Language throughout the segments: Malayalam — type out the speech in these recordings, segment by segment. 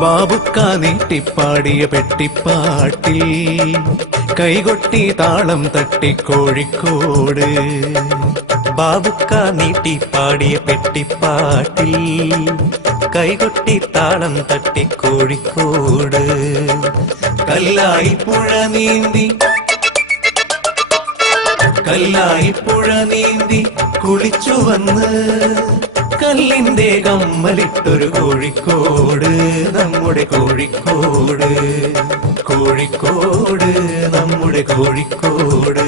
ബാബുക്ക നീട്ടിപ്പാടിയ പെട്ടിപ്പാട്ടിൽ കൈകൊട്ടി താളം തട്ടി കോഴിക്കോട്. ബാബുക്ക നീട്ടിപ്പാടിയ പെട്ടിപ്പാട്ടിൽ കൈകൊട്ടി താളം തട്ടി കോഴിക്കോട്. കല്ലായിപ്പുഴ നീന്തി കുളിച്ചു വന്ന് കല്ലിന്റെ കമ്മലിട്ടൊരു കോഴിക്കോട്, നമ്മുടെ കോഴിക്കോട്, കോഴിക്കോട്, നമ്മുടെ കോഴിക്കോട്.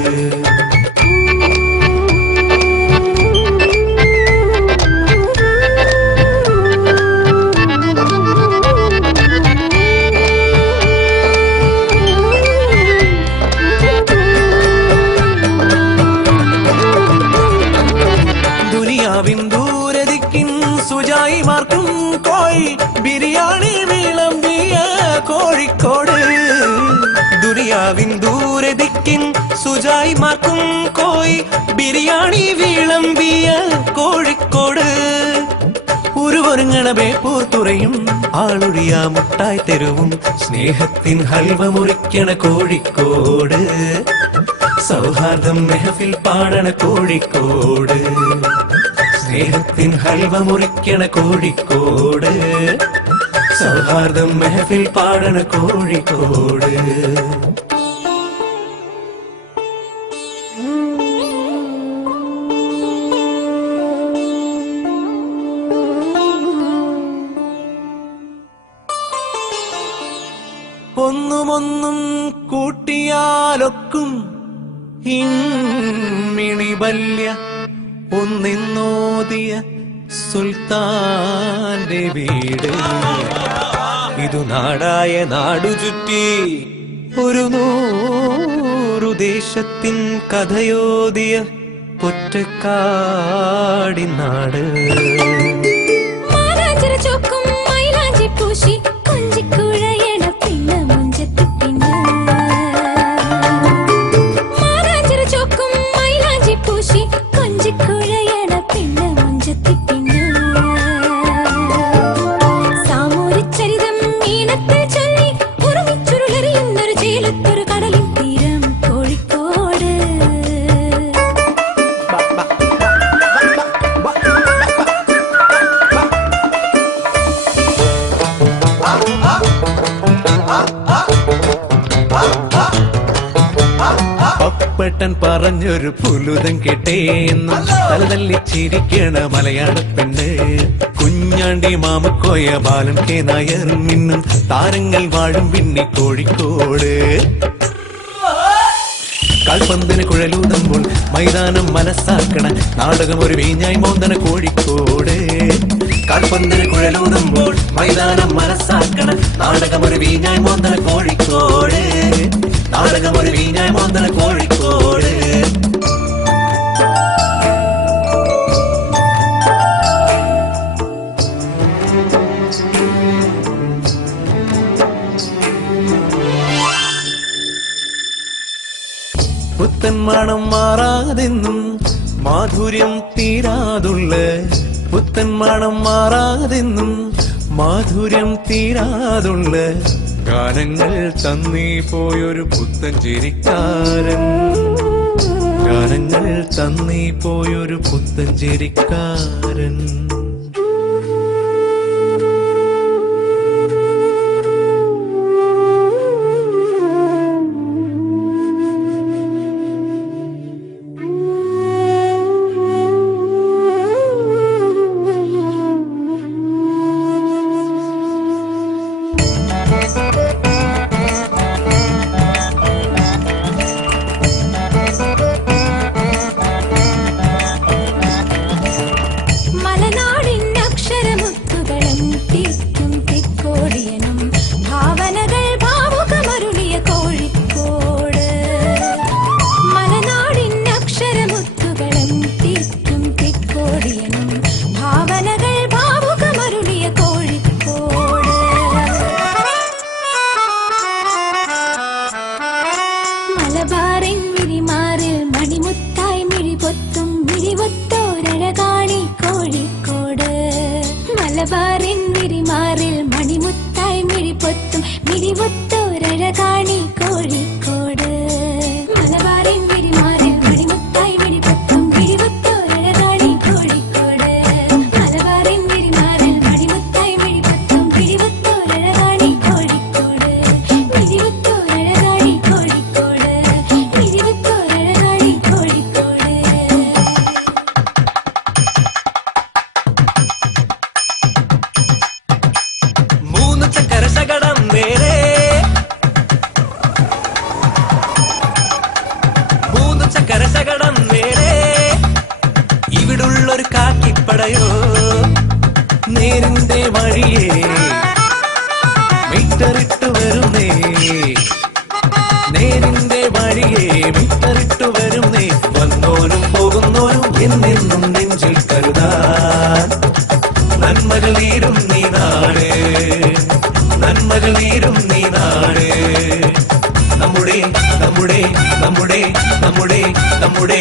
ദൂരദിക്കിൻ സുജായിമാർക്കും കോഴി ബിരിയാണി വിളമ്പിയ കോഴിക്കോട്. ദുനിയാവിൻ ദൂരദിക്കിൻ സുജായിമാർക്കും കോഴി ബിരിയാണി വിളമ്പിയ കോഴിക്കോട്. ഉരുവൊരുങ്ങണ ബേപ്പൂർത്തുറയും ആളൊഴിയ മുട്ടായി തെരുവും സ്നേഹത്തിൻ ഹൽവ മുറിക്കണ കോഴിക്കോട്. സൗഹാർദ്ദം മെഹഫിൽ പാടണ കോഴിക്കോട്, സ്നേഹത്തിൻ ഹൽവ മുറിക്കണ കോഴിക്കോട്. സൗഹാർദ്ദം മെഹഫിൽ പാടണ കോഴിക്കോട്. ഒന്നുമൊന്നും കൂട്ടിയാലൊക്കും ഇമ്മിണിബല്യ ഒന്നിന്നോദിയ സുൽത്താന്റെ വീട്. ഇതു നാടായ നാടു ചുറ്റി ഒരു 100 ദേശത്തിൻ കഥയോദിയ ഒറ്റക്കാടിനാട്. പപ്പട്ടൻ പറഞ്ഞൊരു പുലുതം കേട്ടേന്നും തലതല്ലി ചിരിക്കണ മലയാള പെണ്ണ്. കുഞ്ഞാണ്ടി മാമക്കോയ ബാലൻ കെ നായർ മിന്നും താരങ്ങൾ വാഴും പിന്നി കോഴിക്കോട്. കാൽപന്തിന് കുഴലൂതുമ്പോൾ മൈതാനം മനസ്സാക്കണ നാടകം ഒരു വീഞ്ഞായി മോന്തന കോഴിക്കോട്. കാൽപന്തിന് കുഴലൂതുമ്പോൾ മൈതാനം മനസ്സാക്കണ നാടകം ഒരു വീഞ്ഞായി മോന്തന കോഴിക്കോട്, നാടകം ഒരു വീഞ്ഞായി മോന്തന കോഴിക്കോട്. പുത്തൻ മണം മാറാതെന്നും മാധുര്യം തീരാതുള്ള, പുത്തൻ മണം മാറാതെന്നും മാധുര്യം തീരാതുള്ള ഗാനങ്ങൾ തന്നീ പോയൊരു പുത്തഞ്ചേരിക്കാരൻ, ഗാനങ്ങൾ തന്നീ പോയൊരു പുത്തഞ്ചേരിക്കാരൻ. മലബാറിൻ വിരിമാറിൽ മണിമുത്തായി പിരിവുത്തോരഴകാണി കോഴിക്കോട് മലബാറിൻ വിരിമാറിൽ മണിമുത്തായി വെടിപൊട്ടും പിരിവുത്തോരഴകാണി കോഴിക്കോട് മലബാറിൻ വിരിമാറിൽ മണിമുത്തായി വെടിപൊട്ടും പിരിവുത്തോരഴകാണി കോഴിക്കോട് പിരിവുത്തോരഴകാണി കോഴിക്കോട് പിരിവുത്തോരഴകാണി കോഴിക്കോട്. മൂന്ന് ചക്കര ശകടം നേരെ മൂന്ന് ചക്കര ശകടം നേരെ ഇവിടുള്ളൊരു കാക്കിപ്പടയോ നേരിന്റെ വഴിയേ മീറ്ററിട്ട് വരുന്നേ നേരിന്റെ വഴിയേ മീറ്ററിട്ട് വരുന്നേ വന്നോരും പോകുന്നോരും എന്നെന്നും നെഞ്ചിൽ കരുതാൻ നന്മകൾ നീരും നീ നാട് നന്മകൾ നീരും നീ നാട് നമ്മുടെ നമ്മുടെ നമ്മുടെ നമ്മുടെ നമ്മുടെ